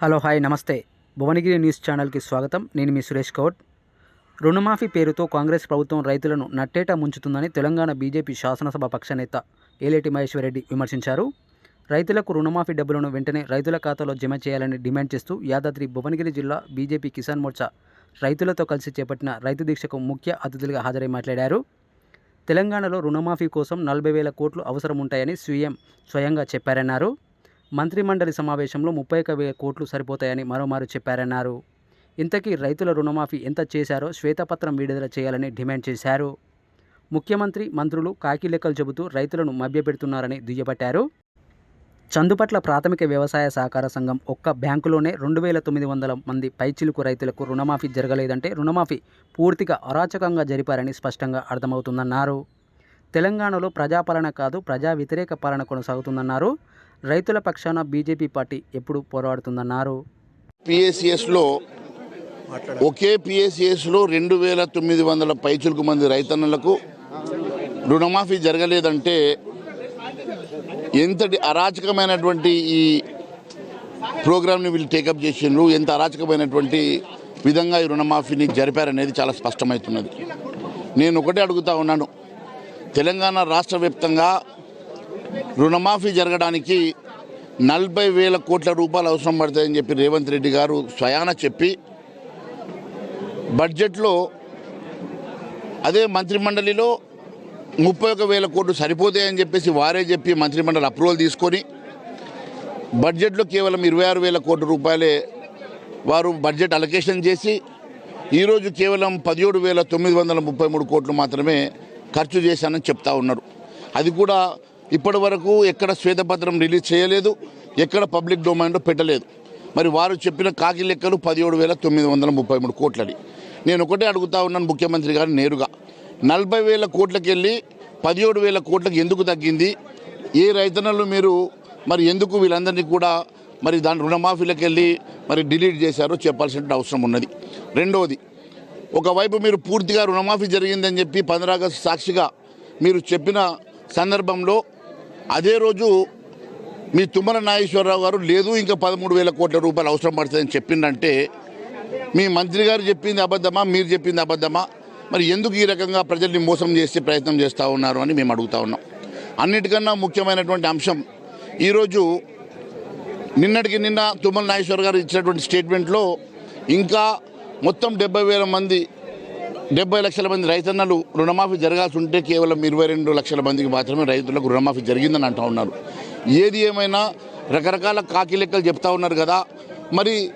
Hello hi నమస్తే. Bhuvanagiri news ఛానల్కి స్వాగతం. నేను మీ సురేష్ కౌడ్ రుణమాఫీ పేరుతో కాంగ్రెస్ ప్రభుత్వం రైతులను నట్టేట ముంచుతుందని తెలంగాణ బీజేపీ శాసనసభ పక్ష నేత ఏలేటి మహేశ్వరరెడ్డి విమర్శించారు. రైతులకు రుణమాఫీ డబ్బులను వెంటనే రైతుల ఖాతాలో జమ చేయాలని డిమాండ్ చేస్తూ యాదాద్రి భువనగిరి జిల్లా బీజేపీ కిసాన్ మోర్చా రైతులతో కలిసి చేపట్టిన రైతు దీక్షకు ముఖ్య అతిథులుగా హాజరై మాట్లాడారు. తెలంగాణలో రుణమాఫీ కోసం నలభై వేల కోట్లు అవసరం ఉంటాయని సీఎం స్వయంగా చెప్పారన్నారు. మంత్రిమండలి సమావేశంలో ముప్పై ఒక వేల కోట్లు సరిపోతాయని మరోమారు చెప్పారన్నారు. ఇంతకీ రైతుల రుణమాఫీ ఎంత చేశారో శ్వేతపత్రం విడుదల చేయాలని డిమాండ్ చేశారు. ముఖ్యమంత్రి మంత్రులు కాకి లెక్కలు చెబుతూ రైతులను మభ్యపెడుతున్నారని దుయ్యబట్టారు. చందుపట్ల ప్రాథమిక వ్యవసాయ సహకార సంఘం ఒక్క బ్యాంకులోనే రెండు వేల తొమ్మిది వందల మంది పైచిలుకు రైతులకు రుణమాఫీ జరగలేదంటే రుణమాఫీ పూర్తిగా అరాచకంగా జరిపారని స్పష్టంగా అర్థమవుతుందన్నారు. తెలంగాణలో ప్రజాపాలన కాదు ప్రజా వ్యతిరేక పాలన కొనసాగుతుందన్నారు. రైతుల పక్షాన బీజేపీ పార్టీ ఎప్పుడు పోరాడుతుందన్నారు? పిఎస్సిఎస్లో ఒకే పిఎస్సిఎస్లో రెండు వేల తొమ్మిది వందల పైచులకు మంది రైతన్నలకు రుణమాఫీ జరగలేదంటే ఎంతటి అరాచకమైనటువంటి ఈ ప్రోగ్రామ్ని వీళ్ళు టేకప్ చేసిండ్రు ఎంత అరాచకమైనటువంటి విధంగా ఈ రుణమాఫీని జరిపారనేది చాలా స్పష్టమవుతున్నది. నేను ఒకటే అడుగుతా ఉన్నాను. తెలంగాణ రాష్ట్ర వ్యాప్తంగా రుణమాఫీ జరగడానికి నలభై వేల కోట్ల రూపాయలు అవసరం పడతాయని చెప్పి రేవంత్ రెడ్డి గారు స్వయాన చెప్పి బడ్జెట్లో అదే మంత్రిమండలిలో ముప్పై ఒక వేల కోట్లు సరిపోతాయని చెప్పేసి వారే చెప్పి మంత్రిమండలి అప్రూవల్ తీసుకొని బడ్జెట్లో కేవలం ఇరవై ఆరు వేల కోట్ల రూపాయలే వారు బడ్జెట్ అలొకేషన్ చేసి ఈరోజు కేవలం పదిహేడు వేల తొమ్మిది వందల ముప్పై మూడు కోట్లు మాత్రమే ఖర్చు చేశానని చెప్తా ఉన్నారు. అది కూడా ఇప్పటి వరకు ఎక్కడ శ్వేతపత్రం రిలీజ్ చేయలేదు ఎక్కడ పబ్లిక్ డొమైన్లో పెట్టలేదు. మరి వారు చెప్పిన కాకి లెక్కలు పదిహేడు వేల తొమ్మిది వందల ముప్పై మూడు కోట్లని నేను ఒకటే అడుగుతా ఉన్నాను ముఖ్యమంత్రి గారు నేరుగా. నలభై వేల కోట్లకి వెళ్ళి పదిహేడు వేల కోట్లకి ఎందుకు తగ్గింది? ఏ రైతన్నలు మీరు మరి ఎందుకు వీళ్ళందరినీ కూడా మరి దాని రుణమాఫీలకు వెళ్ళి మరి డిలీట్ చేశారో చెప్పాల్సిన అవసరం ఉన్నది. రెండవది ఒకవైపు మీరు పూర్తిగా రుణమాఫీ జరిగిందని చెప్పి పంద్రాగస్టు సాక్షిగా మీరు చెప్పిన సందర్భంలో అదే రోజు మీ తుమ్మల నాగేశ్వరరావు గారు లేదు ఇంకా పదమూడు వేల కోట్ల రూపాయలు అవసరం పడుతుందని చెప్పిందంటే మీ మంత్రి గారు చెప్పింది అబద్ధమా? మీరు చెప్పింది అబద్ధమా? మరి ఎందుకు ఈ రకంగా ప్రజల్ని మోసం చేసే ప్రయత్నం చేస్తూ ఉన్నారు అని మేము అడుగుతా ఉన్నాం. అన్నిటికన్నా ముఖ్యమైనటువంటి అంశం ఈరోజు నిన్నటికి నిన్న తుమ్మల నాగేశ్వర గారు ఇచ్చినటువంటి స్టేట్మెంట్లో ఇంకా మొత్తం డెబ్బై వేల మంది డెబ్బై లక్షల మంది రైతన్నలు రుణమాఫీ జరగాల్సి ఉంటే కేవలం ఇరవై రెండు లక్షల మందికి మాత్రమే రైతులకు రుణమాఫీ జరిగిందని అంటూ ఉన్నారు. ఏది ఏమైనా రకరకాల కాకి లెక్కలు చెప్తా ఉన్నారు కదా. మరి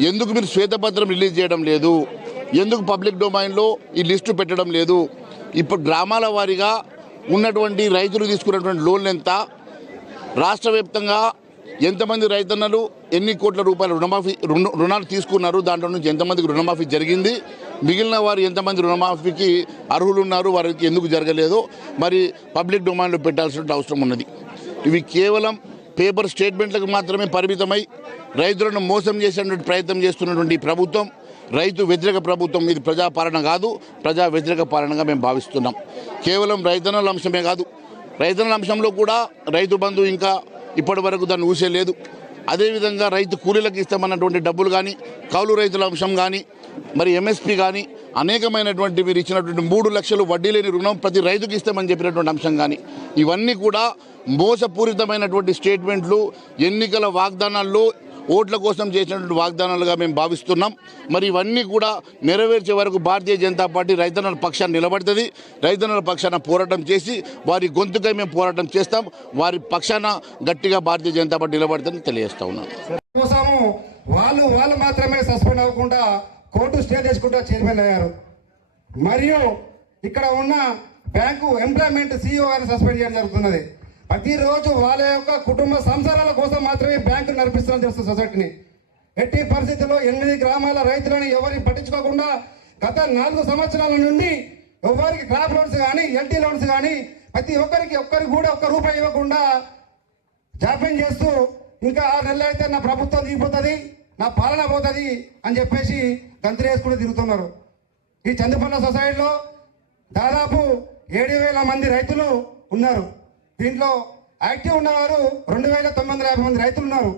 ఎందుకు మీరు శ్వేతపత్రం రిలీజ్ చేయడం లేదు? ఎందుకు పబ్లిక్ డొమైన్లో ఈ లిస్టు పెట్టడం లేదు? ఇప్పుడు గ్రామాల వారీగా ఉన్నటువంటి రైతులు తీసుకున్నటువంటి లోన్లు ఎంత? రాష్ట్ర వ్యాప్తంగా ఎంతమంది రైతన్నలు ఎన్ని కోట్ల రూపాయల రుణమాఫీ రుణ రుణాలు తీసుకున్నారు? దాంట్లో నుంచి ఎంతమందికి రుణమాఫీ జరిగింది? మిగిలిన వారు ఎంతమంది రుణమాఫీకి అర్హులు ఉన్నారు వారికి ఎందుకు జరగలేదో మరి పబ్లిక్ డొమైన్లో పెట్టాల్సిన అవసరం ఉన్నది. ఇవి కేవలం పేపర్ స్టేట్మెంట్లకు మాత్రమే పరిమితమై రైతులను మోసం చేసేటువంటి ప్రయత్నం చేస్తున్నటువంటి ప్రభుత్వం రైతు వ్యతిరేక ప్రభుత్వం ఇది ప్రజాపాలన కాదు ప్రజా వ్యతిరేక పాలనగా మేము భావిస్తున్నాం. కేవలం రైతన్నల అంశమే కాదు రైతన్నల అంశంలో కూడా రైతు బంధు ఇంకా ఇప్పటి వరకు దాన్ని ఊసే లేదు. అదేవిధంగా రైతు కూలీలకు ఇస్తామన్నటువంటి డబ్బులు కానీ కౌలు రైతుల అంశం కానీ మరి ఎంఎస్పి కానీ అనేకమైనటువంటి మీరు ఇచ్చినటువంటి మూడు లక్షలు వడ్డీ లేని రుణం ప్రతి రైతుకి ఇస్తామని చెప్పినటువంటి అంశం కానీ ఇవన్నీ కూడా మోసపూరితమైనటువంటి స్టేట్మెంట్లు ఎన్నికల వాగ్దానాల్లో ఓట్ల కోసం చేసినటువంటి వాగ్దానాలుగా మేము భావిస్తున్నాం. మరి ఇవన్నీ కూడా నెరవేర్చే వరకు భారతీయ జనతా పార్టీ రైతన్నల పక్షాన్ని నిలబడుతుంది. రైతన్నల పక్షాన పోరాటం చేసి వారి గొంతుకై మేము పోరాటం చేస్తాం. వారి పక్షాన గట్టిగా భారతీయ జనతా పార్టీ నిలబడుతుందని తెలియజేస్తా ఉన్నాం వాళ్ళు వాళ్ళు మాత్రమే సస్పెండ్ అవ్వకుండా కోర్టు స్టే చేసుకుంటూ చైర్మన్ అయ్యారు. మరియు ఇక్కడ ఉన్న బ్యాంకు ఎంప్లాయ్మెంట్ సీఈఓ గారిని సస్పెండ్ చేయడం జరుగుతున్నది. ప్రతిరోజు వాళ్ళ యొక్క కుటుంబ సంసారాల కోసం మాత్రమే బ్యాంకు నడిపిస్తున్న తెలుస్తుంది సొసైటీని. ఎట్టి పరిస్థితుల్లో ఎనిమిది గ్రామాల రైతులను ఎవరిని పట్టించుకోకుండా గత నాలుగు సంవత్సరాల నుండి ఎవరికి క్రాప్ లోన్స్ కానీ ఎల్టీ లోన్స్ కానీ ప్రతి ఒక్కరికి ఒక్కరికి కూడా ఒక్క రూపాయి ఇవ్వకుండా జాప్యం చేస్తూ ఇంకా ఆరు నెలలు అయితే నా ప్రభుత్వం దిగిపోతుంది. నా పాలన పోతుంది అని చెప్పేసి గంతులు వేసుకుంటూ తిరుగుతున్నారు. ఈ చంద్రపల్ల సొసైటీలో దాదాపు ఏడు వేల మంది రైతులు ఉన్నారు. దీంట్లో యాక్టివ్ ఉన్నవారు రెండు వేల తొమ్మిది వందల యాభై మంది రైతులు ఉన్నారు.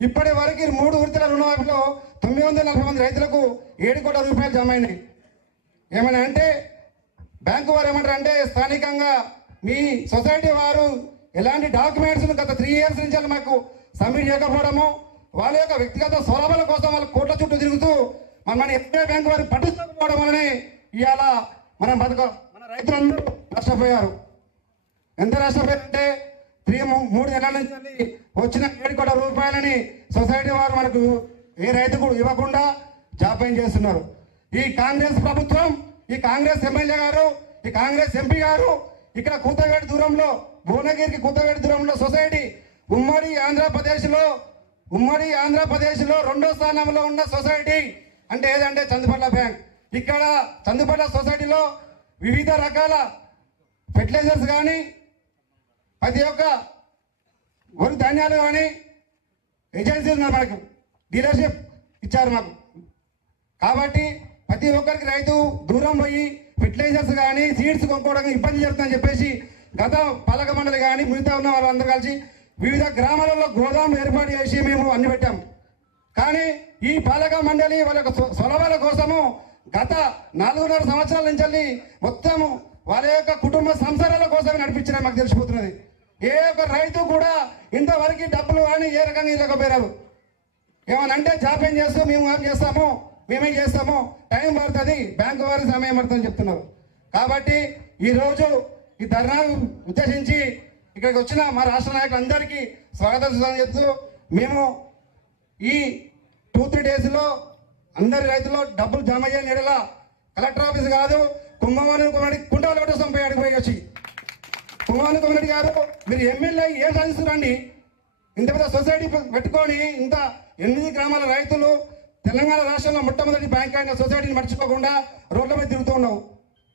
ఇప్పటి వరకు మూడు వృత్తుల రుణమాఫీలో తొమ్మిది వందల నలభై మంది రైతులకు ఏడు కోట్ల రూపాయలు జమ అయినాయి. ఏమైనా అంటే బ్యాంకు వారు ఏమంటారు అంటే స్థానికంగా మీ సొసైటీ వారు ఎలాంటి డాక్యుమెంట్స్ గత త్రీ ఇయర్స్ నుంచి మాకు సబ్మిట్ చేయకపోవడము వాళ్ళ యొక్క వ్యక్తిగత స్వలాభాల కోసం వాళ్ళ కోట్ల చుట్టూ తిరుగుతూ మన మన ఎస్బీఐ బ్యాంకు వారు పట్టించకపోవడం వల్లనే ఇవాళ మనం బతక మన రైతులందరూ నష్టపోయారు. ఎంత నష్టపోయారంటే త్రీ మూడు నెలల నుంచి వచ్చిన ఏడు కోట్ల రూపాయలని సొసైటీ వారు మనకు ఏ రైతు కూడా ఇవ్వకుండా జాప్యం చేస్తున్నారు. ఈ కాంగ్రెస్ ప్రభుత్వం ఈ కాంగ్రెస్ ఎమ్మెల్యే గారు ఈ కాంగ్రెస్ ఎంపీ గారు ఇక్కడ కూతవేడి దూరంలో భువనగిరికి కూతవేడి దూరంలో సొసైటీ ఉమ్మడి ఆంధ్రప్రదేశ్లో ఉమ్మడి ఆంధ్రప్రదేశ్లో రెండో స్థానంలో ఉన్న సొసైటీ అంటే ఏదంటే చందుపట్ల బ్యాంక్. ఇక్కడ చందుపట్ల సొసైటీలో వివిధ రకాల ఫెర్టిలైజర్స్ కానీ ప్రతి ఒక్క వరి ధాన్యాలు కానీ ఏజెన్సీలు మనకు. డీలర్షిప్ ఇచ్చారు మాకు. కాబట్టి ప్రతి ఒక్కరికి రైతు దూరం పోయి ఫెర్టిలైజర్స్ కానీ సీడ్స్ కొనుక్కోవడానికి ఇబ్బంది జరుగుతుందని చెప్పేసి గత పాలక మండలి కానీ మిగతా ఉన్న వాళ్ళందరూ కలిసి వివిధ గ్రామాలలో గోదాం ఏర్పాటు చేసి మేము అన్ని పెట్టాం. కానీ ఈ పాలక మండలి వాళ్ళ యొక్క కోసము గత నాలుగున్నర సంవత్సరాల నుంచి వెళ్ళి మొత్తం వాళ్ళ యొక్క కుటుంబ సంసారాల కోసమే నడిపించిన మాకు తెలిసిపోతున్నది. ఏ ఒక్క రైతు కూడా ఇంతవరకు డబ్బులు కానీ ఏ రకంగా ఇవ్వకపోయారు ఏమనంటే జాప్యం చేస్తూ మేము ఏం చేస్తాము మేమేం చేస్తాము టైం పడుతుంది బ్యాంకు వారి సమయం పడుతుందని చెప్తున్నారు. కాబట్టి ఈరోజు ఈ ధర్నా ఉద్దేశించి ఇక్కడికి వచ్చిన మా రాష్ట్ర నాయకులందరికీ స్వాగతం సుస్వాగతం చెప్తూ మేము ఈ టూ త్రీ డేస్లో అందరి రైతులు డబ్బులు జమ చేయని ఎడల కలెక్టర్ ఆఫీస్ కాదు కుంభవాణి కుమారి కుంటాలు పెట్టేస్తాం పోయి అడిగి పోయి వచ్చి కుంభవాణి కుమారి గారు మీరు ఎమ్మెల్యే ఏం సాధిస్తున్నారండి ఇంత పెద్ద సొసైటీ పెట్టుకొని ఇంత ఎనిమిది గ్రామాల రైతులు తెలంగాణ రాష్ట్రంలో మొట్టమొదటి బ్యాంక్ అయిన సొసైటీని మర్చిపోకుండా రోడ్ల మీద తిరుగుతూ ఉన్నావు.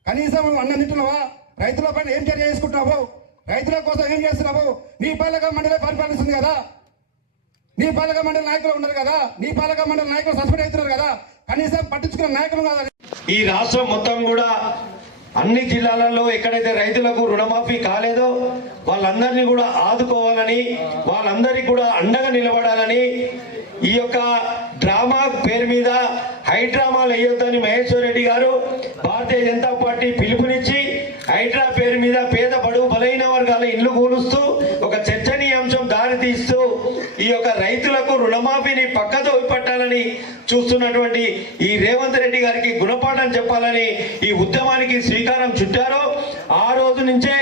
కనీసం నువ్వు అన్నం తింటున్నావా? రైతుల పైన ఏం చర్య చేసుకుంటున్నావు రైతుల కోసం ఏం చేస్తున్నావు? నీ పాలక మండలి పరిపాలిస్తుంది కదా. నీ పాలక మండలి నాయకులు ఉన్నారు కదా. నీ పాలక మండలి నాయకులు సస్పెండ్ అవుతున్నారు కదా. కనీసం పట్టించుకున్న నాయకులు కాదా ఈ రాష్ట్రం మొత్తం కూడా అన్ని జిల్లాలలో ఎక్కడైతే రైతులకు రుణమాఫీ కాలేదో వాళ్ళందరినీ కూడా ఆదుకోవాలని వాళ్ళందరికీ కూడా అండగా నిలబడాలని ఈ యొక్క డ్రామా పేరు మీద హైడ్రామాలు వేయొద్దని మహేశ్వర్ రెడ్డి గారు భారతీయ జనతా పార్టీ పిలుపునిచ్చి హైడ్రా పేరు మీద పేద ఇండ్లు ఇల్లు కూలుస్తూ ఒక చర్చనీయాంశం దారితీస్తూ ఈ యొక్క రైతులకు రుణమాఫీని పక్కతో పట్టాలని చూస్తున్నటువంటి ఈ రేవంత్ రెడ్డి గారికి గుణపాఠం చెప్పాలని ఈ ఉద్యమానికి శ్రీకారం చుట్టారో ఆ రోజు నుంచే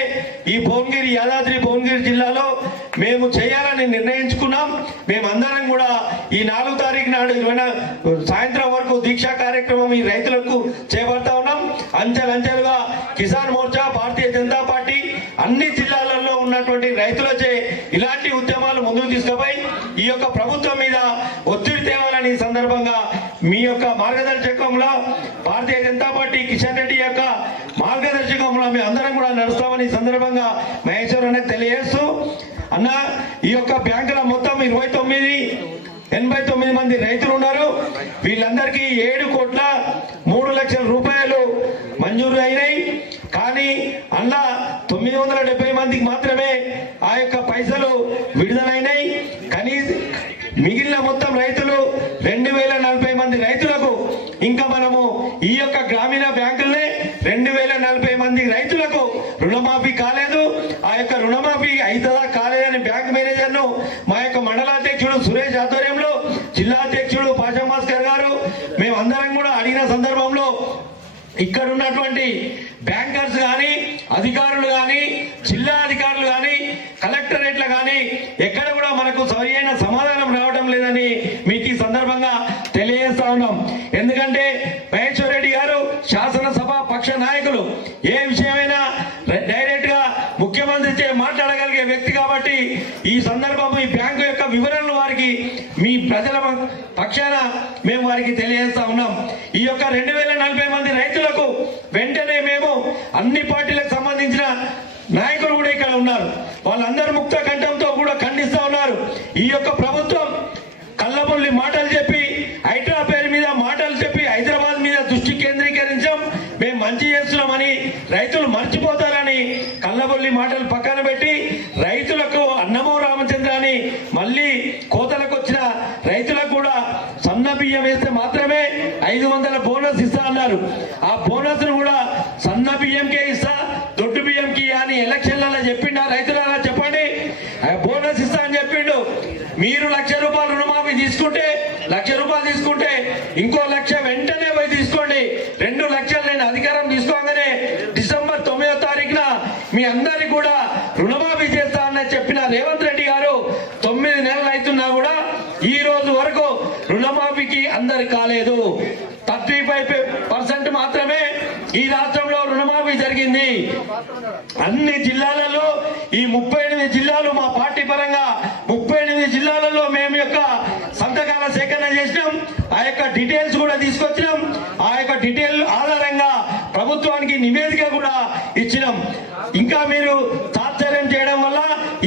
ఈ భువనగిరి యాదాద్రి భువనగిరి జిల్లాలో మేము చేయాలని నిర్ణయించుకున్నాం. మేమందరం కూడా ఈ నాలుగు తారీఖు నాడు ఇరవై సాయంత్రం వరకు దీక్షా కార్యక్రమం ఈ రైతులకు చేపడతా ఉన్నాం. అంచెలంచెలుగా కిసాన్ మోర్చా భారతీయ జనతా పార్టీ అన్ని జిల్లాలలో ఉన్నటువంటి రైతులచే ఇలాంటి ఉద్యమాలు ముందుకు తీసుకుపోయి ఈ యొక్క ప్రభుత్వం మీద ఒత్తిడి తేవాలని సందర్భంగా మీ యొక్క మార్గదర్శకంలో భారతీయ జనతా పార్టీ కిషన్ రెడ్డి యొక్క మార్గదర్శకంలో మేము అందరం కూడా నడుస్తామని సందర్భంగా మహేశ్వర్ అనేది తెలియజేస్తూ అన్న ఈ యొక్క బ్యాంకుల మొత్తం ఇరవై తొమ్మిది ఎనభై తొమ్మిది మంది రైతులు ఉన్నారు. వీళ్ళందరికీ ఏడు కోట్ల మూడు లక్షల రూపాయలు మంజూరు అయినాయి. కానీ అలా తొమ్మిది వందల డెబ్బై మందికి మాత్రమే ఆ యొక్క పైసలు విడుదలైనాయి. కనీస మిగిలిన మొత్తం రైతులు రెండు వేల నలభై మంది రైతులకు ఇంకా మనము ఈ యొక్క గ్రామీణ బ్యాంకులనే రెండు వేల నలభై మంది రైతులకు రుణమాఫీ కాలేదు. ఆ యొక్క రుణమాఫీ అవుతుందా కాలేదని బ్యాంక్ మేనేజర్ను మా యొక్క మండలాధ్యక్షుడు సురేష్ ఆధ్వర్యంలో జిల్లా అధ్యక్షుడు పాషామాస్కర్ గారు మేమందరం కూడా అడిగిన సందర్భంలో ఇక్కడ ఉన్నటువంటి బ్యాంకర్స్ కానీ అధికారులు కానీ జిల్లా అధికారులు కానీ కలెక్టరేట్లు కానీ ఎక్కడ కూడా మనకు సరైన సమాధానం రావడం లేదని మీకు ఈ సందర్భంగా తెలియజేస్తా ఉన్నాం ఎందుకంటే మహేశ్వర్ రెడ్డి గారు శాసనసభ పక్ష నాయకులు ఏ విషయమైనా డైరెక్ట్గా ముఖ్యమంత్రితో మాట్లాడగలిగే వ్యక్తి కాబట్టి ఈ సందర్భం ఈ బ్యాంకు యొక్క వివరాలను వారికి మీ ప్రజల పక్షాన మేము వారికి తెలియజేస్తా ఉన్నాం ఈ యొక్క రెండు వేల నలభై మంది రైతులకు వెంటనే మేము అన్ని పార్టీలకు సంబంధించిన నాయకులు కూడా ఇక్కడ ఉన్నారు. వాళ్ళందరూ ముక్త కంఠంతో కూడా ఖండిస్తూ ఉన్నారు. ఈ యొక్క ప్రభుత్వం కళ్ళబొల్లి మాటలు చెప్పి హైడ్రా పేరు మీద మాటలు చెప్పి హైదరాబాద్ మీద దృష్టి కేంద్రీకరించాం. మేము మంచి చేస్తున్నామని రైతులు మర్చిపోతారని కళ్ళబొల్లి మాటలు పక్కన పెట్టి రైతులకు అన్నమో రామచంద్ర అని మళ్ళీ కోతలకు వచ్చిన రైతులకు కూడా సన్న బియ్యం వేస్తే మాత్రమే ఐదు వందల బోనస్ ఇస్తా అన్నారు. ఆ బోనస్ను కూడా సన్న బియ్యంకే ఇస్తా దొడ్డు బియ్యంకి అని ఎలక్షన్లలో చెప్పిండా రైతులలో చెప్పండి ఆ బోనస్ ఇస్తా అని చెప్పిండు మీరు లక్ష రూపాయలు రుణమాఫీ తీసుకుంటే లక్ష రూపాయలు తీసుకుంటే ఇంకో లక్ష వెంటనే పోయి తీసుకోండి. రెండు లక్షలు నేను అధికారం తీసుకోగానే డిసెంబర్ తొమ్మిదో తారీఖున మీ అందరికి కూడా రుణమాఫీ చేస్తా అని చెప్పిన రేవంత్ రెడ్డి గారు తొమ్మిది నెలలు అవుతున్నా కూడా ఈ రోజు వరకు రుణమాఫీకి అందరు కాలేదు. థర్టీ ఫైవ్ పర్సెంట్ మాత్రమే ఈ రాష్ట్రంలో రుణమాఫీ జరిగింది. అన్ని జిల్లాలలో ఈ ముప్పై ఎనిమిది జిల్లాలు మా పార్టీ పరంగా ముప్పై ఎనిమిది జిల్లాలలో మేము యొక్క సంతకాల సేకరణ చేసినాం. ఆ యొక్క డీటెయిల్స్ కూడా తీసుకొచ్చినాం. ఆ యొక్క డీటెయిల్ ఆధారంగా ప్రభుత్వానికి నివేదిక కూడా ఇచ్చినాం. ఇంకా మీరు తాత్సర్యం చేయడం వల్ల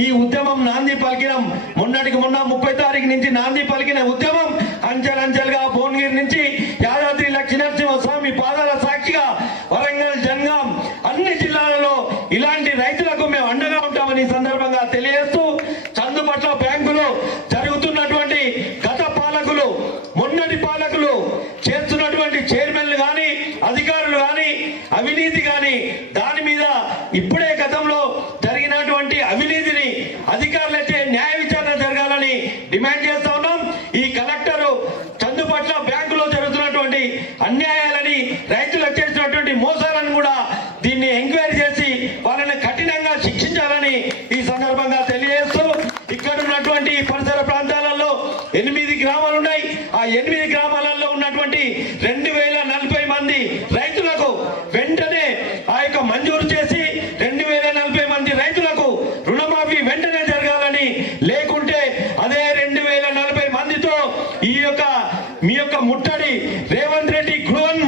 ఈ ఉద్యమం నాంది పలికినాం మొన్నటికి మొన్న ముప్పై తారీఖు నుంచి నాంది పలికిన ఉద్యమం అంచెలంచెలుగా భువనగిరి నుంచి యాదాద్రి లక్ష్మీనరసింహ స్వామి పాదాల సాక్షిగా వరంగల్ జంగాం అన్ని జిల్లాలలో ఇలాంటి రైతులకు మేము అండగా ఉంటామని ఈ సందర్భంగా తెలియజేస్తూ చందుపట్ల బ్యాంకులో జరుగుతున్నటువంటి గత పాలకులు మొన్నటి పాలకులు చేస్తున్నటువంటి చైర్మన్లు కానీ అధికారులు కానీ అవినీతి కానీ దాని మీద ఇప్పుడే గతంలో జరిగినటువంటి అవినీతిని అధికారులైతే న్యాయ విచారణ జరగాలని డిమాండ్ చేస్తా ఉన్నాం ఈ కలెక్టరు చందుపట్ల బ్యాంకులో జరుగుతున్నటువంటి అన్యాయాలని రైతులకు చేసినటువంటి మోసాలను కూడా దీన్ని ఎంక్వైరీ చేసి వాళ్ళని కఠినంగా శిక్షించాలని ఈ సందర్భంగా తెలియజేస్తూ ఇక్కడ ఉన్నటువంటి ఈ పరిసర ప్రాంతాలలో ఎనిమిది గ్రామాలు ఉన్నాయి ఆ ఎనిమిది గ్రామాలలో ఉన్నటువంటి రెండు వేల నలభై మంది రైతులకు వెంటనే ఆ యొక్క మంజూరు చేసి రెండు వేల నలభై మంది రైతులకు రుణమాఫీ వెంటనే జరగాలని లేకుంటే అదే రెండు వేల నలభై మందితో ఈ యొక్క మీ యొక్క ముట్టడి రేవంత్ రెడ్డి గృహం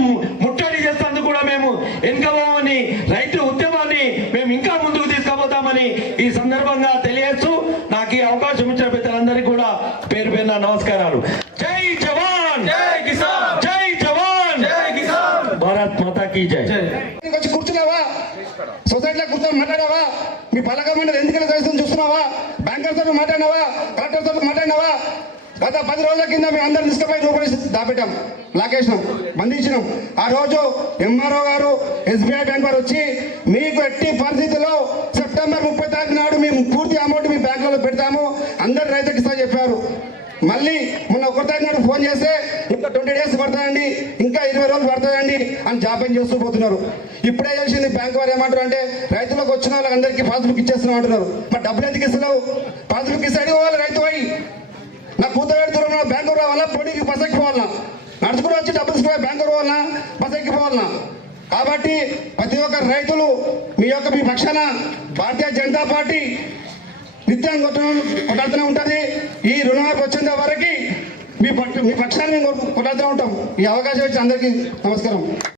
ముట్టడి చేసేందుకు కూడా మేము వెనుకబోమని రైతు ఉద్యమాన్ని మేము ఇంకా ముందుకు తీసుకుపోతామని ఈ సందర్భంగా తెలియజేస్తూ నాకు ఈ అవకాశం ఇచ్చిన పెద్దలందరికీ కూడా పేరు పేరున నమస్కారాలు జై జవాన్ జై కిసాన్ జై జవాన్ జై కిసాన్ భారత్ మాతా కీ జై ఇక్కడికి వచ్చి కూర్చున్నావా సొసైటీలో కూర్చొని మాట్లాడావా మీ పలకం అనేది ఎందుకని చూస్తున్నావా? బ్యాంకర్ తోటి మాట్లాడినావా? కలెక్టర్ తోటి మాట్లాడినావా? గత పది రోజుల కింద మేము అందరం తీసుకుపోయి రూపాయలు దాపెట్టాం లాకేసినాం బంధించినాం. ఆ రోజు ఎంఆర్ఓ గారు ఎస్బీఐ బ్యాంక్ వారు వచ్చి మీకు ఎట్టి పరిస్థితుల్లో సెప్టెంబర్ ముప్పై తారీఖు నాడు మేము పూర్తి అమౌంట్ మీ బ్యాంకులో పెడతాము. అందరు రైతు ఇస్తా చెప్పారు. మళ్ళీ మొన్న ఒకటి తారీఖు ఫోన్ చేస్తే ఇంకా ట్వంటీ డేస్ పడుతుందండి ఇంకా ఇరవై రోజులు పడుతుందండి అని జాప్యం చేస్తూ పోతున్నారు. ఇప్పుడే చేసింది బ్యాంక్ వారు ఏమంటారు అంటే రైతులకు వచ్చిన వాళ్ళందరికీ పాస్బుక్ ఇచ్చేస్తున్నాం అంటున్నారు. మరి డబ్బులు ఎందుకు ఇస్తున్నావు? పాస్బుక్ ఇస్తే అడిగి రైతు పోయి. నా కూతురు పెడుతున్నా బ్యాంకు రావాలా? పొడికి బసకి పోవాలన్నా నడుచుకుని వచ్చి డబ్బులు తీసుకుపోయి బ్యాంకు రావాలన్నా బసకి పోవాలన్నా కాబట్టి ప్రతి ఒక్క రైతులు మీ యొక్క మీ పక్షాన భారతీయ జనతా పార్టీ నిత్యం కొట్ట- కొట్లాడుతూనే ఉంటుంది. ఈ రుణమాఫీ వచ్చేంత వరకు మీ మీ పక్షాన్ని మేము కొట్లాడుతూనే ఉంటాం. ఈ అవకాశం వచ్చి అందరికీ నమస్కారం.